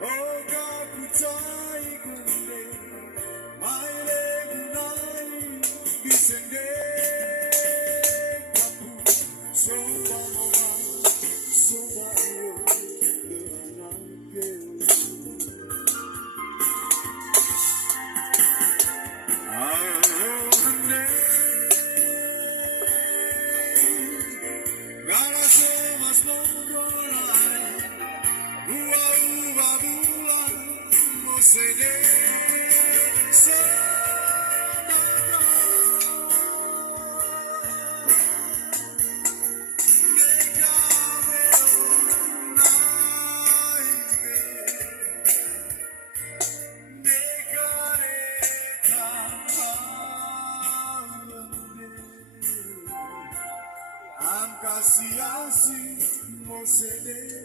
Okakutai kunde, maile kunai, bisenge, kapu, soba moa, soba yo, leranake. Ahone, gara so mas mongorai, ua ua ua, mosede, se. Kasih asih mau sedih